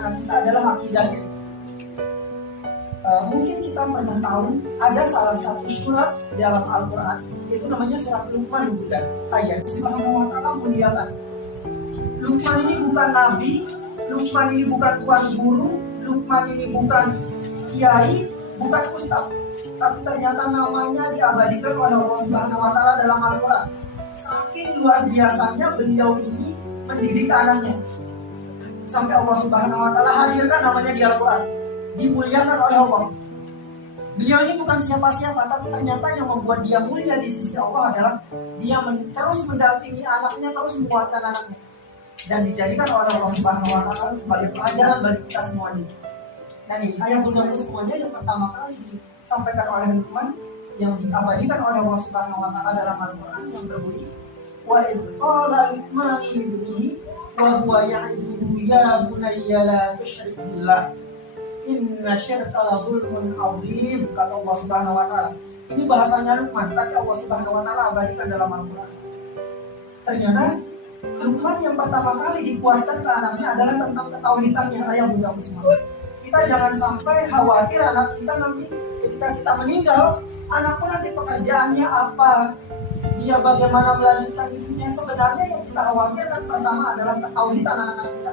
anak kita adalah akidahnya. Mungkin kita pernah tahu ada salah satu surat dalam Al-Quran, yaitu namanya surat Luqman bukan ayat Subhanahu wa ta'ala muliakan. Luqman ini bukan nabi, Luqman ini bukan tuan guru, Luqman ini bukan kiai, bukan ustaz, tapi ternyata namanya diabadikan oleh Allah Subhanahu wa ta'ala dalam Al-Quran. Saking luar biasanya beliau ini mendidik anaknya, sampai Allah Subhanahu wa ta'ala hadirkan namanya di Al-Quran, dimuliakan oleh Allah. Beliau ini bukan siapa-siapa, tapi ternyata yang membuat dia mulia di sisi Allah adalah dia terus mendampingi anaknya, terus menguatkan anaknya, dan dijadikan oleh Allah Subhanahu wa ta'ala sebagai pelajaran bagi kita semuanya. Dan ini ayah bundaku semuanya yang pertama kali disampaikan oleh Luqman, yang diabadikan oleh Allah Subhanahu wa ta'ala dalam Al-Quran, yang berbunyi wa idh qala Luqman libnihi wa huwa ya'iduhu ya bunayya la tusyrik billah inna syirka la dzulmun 'adzim, kata Allah Subhanahu wa ta'ala. Ini bahasanya Luqman, tapi Allah Subhanahu wa ta'ala abadikan dalam Al-Quran. Ternyata Luqman yang pertama kali dikuatkan ke anaknya adalah tentang ketauhidannya, ayah bundaku semua. Kita jangan sampai khawatir anak kita nanti ketika kita meninggal, anakku nanti pekerjaannya apa, dia bagaimana melanjutkan hidupnya. Sebenarnya yang kita khawatirkan pertama adalah ketauhidan anak-anak kita.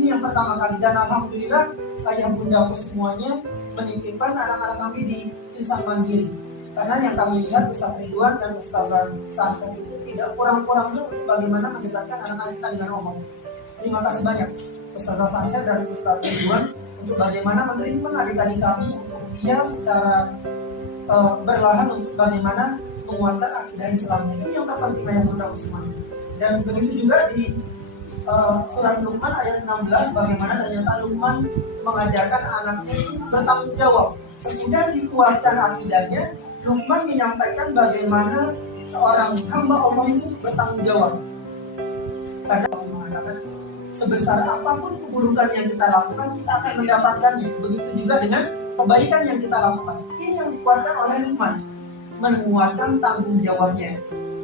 Ini yang pertama kali, dan alhamdulillah ayah bundaku semuanya menitipkan anak-anak kami di Insan Mandiri. Karena yang kami lihat Ustaz Ridwan dan Ustazah Sanset itu tidak kurang-kurangnya untuk bagaimana mendekatkan anak-anak kita dengan Allah. Terima kasih banyak Ustazah Sanset dan Ustaz Ridwan untuk bagaimana menerima adik-adik kami untuk dia secara berlahan untuk bagaimana menguatkan akidah Islamnya. Ini yang terpenting ayah bundaku semuanya. Dan begitu juga di surat Luqman ayat 16, bagaimana ternyata Luqman mengajarkan anaknya itu bertanggung jawab. Sesudah dikuatkan akidahnya, Luqman menyampaikan bagaimana seorang hamba Allah itu bertanggung jawab. Karena Allah mengatakan sebesar apapun keburukan yang kita lakukan, kita akan mendapatkannya. Begitu juga dengan kebaikan yang kita lakukan. Ini yang dikuatkan oleh Luqman, menguatkan tanggung jawabnya.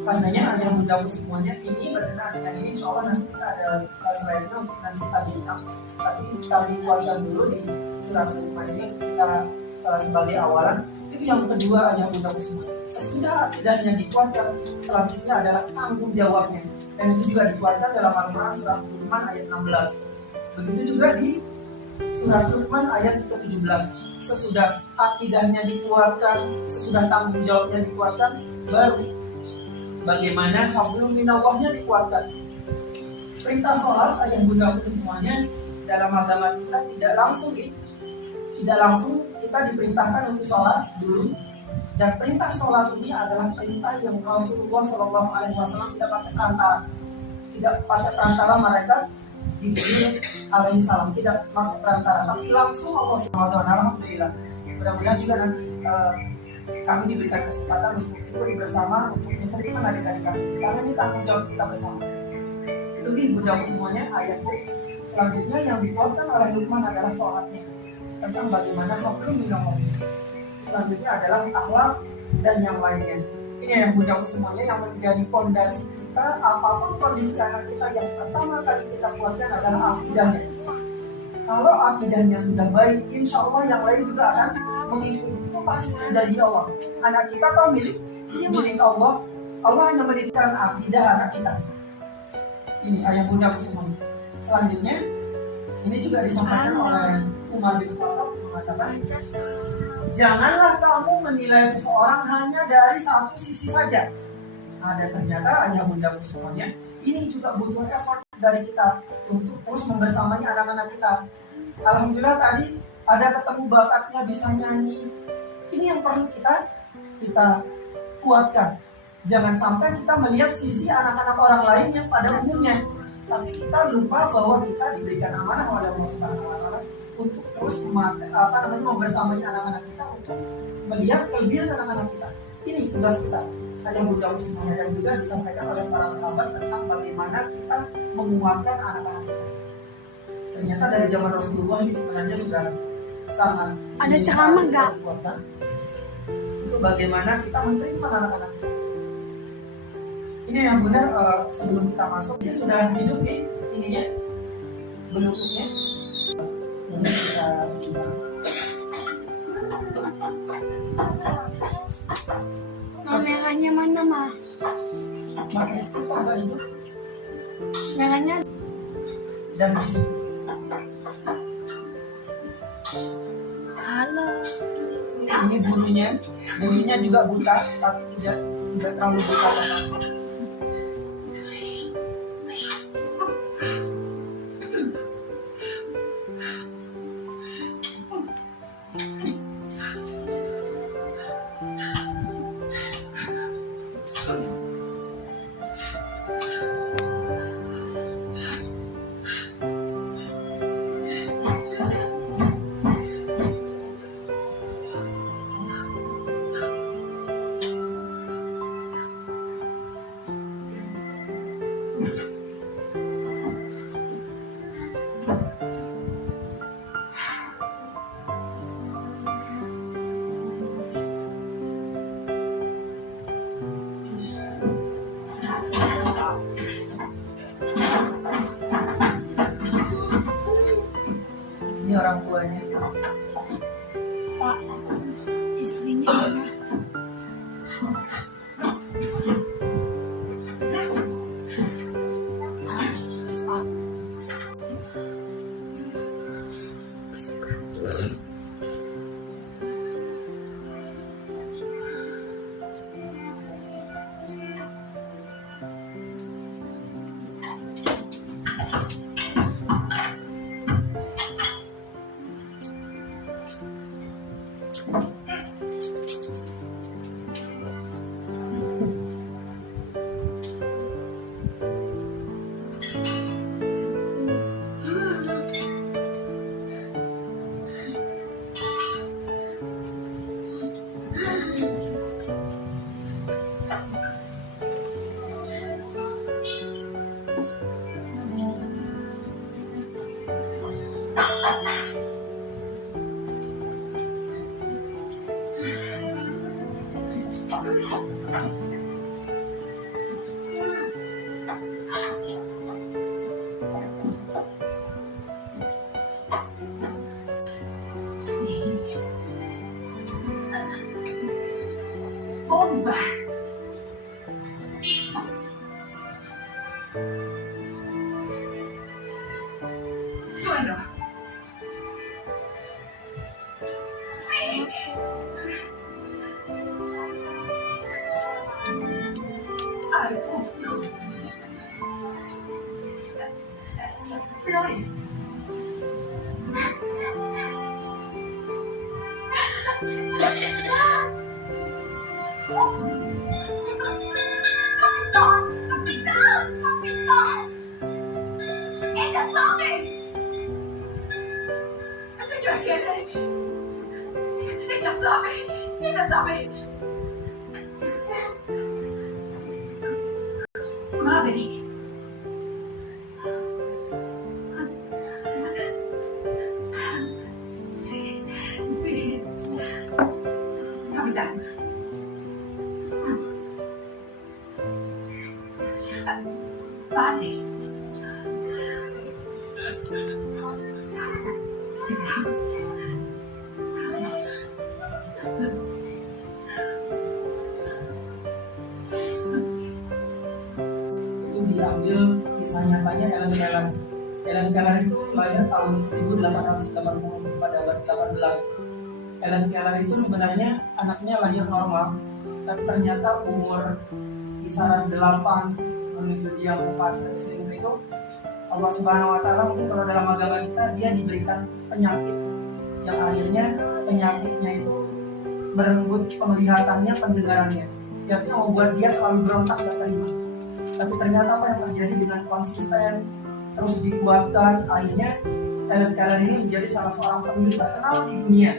Karenanya ayah bundaku semuanya, ini berkenaan dengan ini, insya Allah nanti kita ada slide-nya untuk nanti kita bincang. Tapi kita dikuatkan dulu di surat Luqman ini kita sebagai awalan. Itu yang kedua ayah bundaku semua. Sesudah akidahnya dikuatkan, selanjutnya adalah tanggung jawabnya. Dan itu juga dikuatkan dalam Al-Quran surat Luqman ayat 16. Begitu juga di surat Luqman ayat ke-17. Sesudah akidahnya dikuatkan, sesudah tanggung jawabnya dikuatkan, baru bagaimana hablum minallahnya dikuatkan. Perintah sholat ayah bundaku semuanya dalam agama kita tidak langsung kita diperintahkan untuk sholat dulu. Dan perintah sholat ini adalah perintah yang Rasulullah SAW tidak pakai perantara. Tidak pakai perantara mereka Jibril alaihissalam, tidak pakai perantara, tapi langsung Allah SWT. Alhamdulillah. Mudah-mudahan juga nanti kami diberikan kesempatan untuk ikut bersama untuk menerima adik-adik kami, karena ini tanggung jawab kita bersama. Itu di bundaku semuanya ayat selanjutnya yang dikuatkan oleh Luqman adalah sholatnya, tentang bagaimana hablum minallah. Selanjutnya adalah akhlak dan yang lainnya. Ini yang bundaku semuanya yang menjadi fondasi kita. Apapun kondisi anak kita, yang pertama kali kita kuatkan adalah akidahnya. Kalau akidahnya sudah baik, insya Allah yang lain juga akan mengikuti. Itu pasti janji Allah. Anak kita tahu milik Allah. Allah hanya menitipkan akidah anak kita. Ini ayah bundaku semuanya. Selanjutnya, ini juga disampaikan oleh Umar bin Khattab, mengatakan, janganlah kamu menilai seseorang hanya dari satu sisi saja. Dan ternyata ayah bundaku semuanya, ini juga butuh effort dari kita untuk terus membersamai anak-anak kita. Alhamdulillah tadi ada ketemu bakatnya bisa nyanyi. Ini yang perlu kita kuatkan. Jangan sampai kita melihat sisi anak-anak orang lain yang pada umumnya, tapi kita lupa bahwa kita diberikan amanah oleh Allah Subhanahu wa ta'ala untuk terus membersamai anak-anak kita, untuk melihat kelebihan anak-anak kita. Ini tugas kita. Ayah bundaku semuanya, dan juga disampaikan oleh para sahabat tentang bagaimana kita menguatkan anak-anak kita. Ternyata dari zaman Rasulullah ini sebenarnya sudah sangat ada ceramah nggak? Untuk bagaimana kita menerima anak-anak kita. Ini yang benar, sebelum kita masuk, dia sudah hidup ininya, bentuknya. Ini kita bincang. Merahnya mana, Ma? Mas Rizky kok nggak hidup? Merahnya Dan bisu. halo. Ini bulunya juga buta, tapi tidak terlalu buta. Ini orang tuanya. Pak, istrinya mana? Sueno. Sí. Arbustos. Flores. ¡Ella sabe! ¡Señor Kennedy! ¡Ella sabe! ¡Ella sabe! Madre. Sí, sí. Capitán. Padre. Itu diambil kisah nyatanya Ellen Keller. Ellen Keller itu lahir tahun 1880 pada abad 18. Ellen Keller itu sebenarnya anaknya lahir normal, tapi ternyata umur kisaran 8 menuju dia mau pas SMP itu Allah Subhanahu wa Ta'ala, mungkin kalau dalam agama kita, dia diberikan penyakit yang akhirnya penyakitnya itu merenggut penglihatannya, pendengarannya, yang membuat dia selalu berontak dan terima. Tapi ternyata apa yang terjadi dengan konsisten terus dikuatkan, akhirnya Ellen Keller ini menjadi salah seorang penulis terkenal di dunia.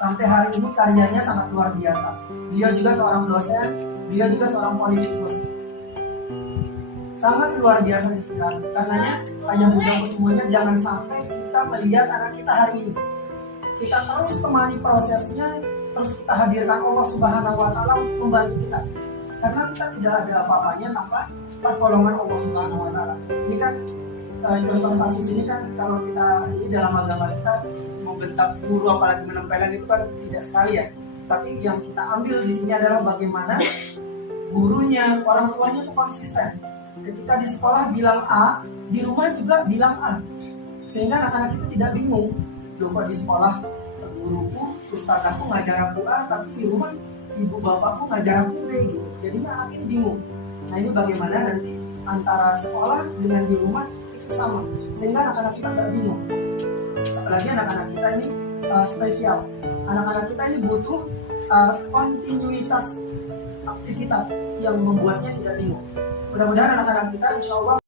Sampai hari ini karyanya sangat luar biasa. Beliau juga seorang dosen, beliau juga seorang politikus. Sangat luar biasa sekali. Karenanya ayah bundaku semuanya, jangan sampai kita melihat anak kita hari ini. Kita terus temani prosesnya, terus kita hadirkan Allah Subhanahu wa Ta'ala untuk membantu kita. Karena kita tidak ada apa-apanya tanpa pertolongan Allah Subhanahu wa Ta'ala. Ini kan contoh kasus ini kan, kalau kita dalam agama kita membentak guru apalagi menempelkan itu kan tidak sekali ya. Tapi yang kita ambil di sini adalah bagaimana gurunya, orang tuanya itu konsisten. Ketika di sekolah bilang A, di rumah juga bilang A. Sehingga anak-anak itu tidak bingung. Loh kok di sekolah guruku, ustazahku ngajar aku A, tapi di rumah ibu bapakku ngajar aku B gitu. Jadi anak ini bingung. Nah ini bagaimana nanti antara sekolah dengan di rumah itu sama. Sehingga anak-anak kita nggak bingung. Apalagi anak-anak kita ini spesial. Anak-anak kita ini butuh kontinuitas aktivitas yang membuatnya tidak bingung. Mudah-mudahan anak-anak kita insya Allah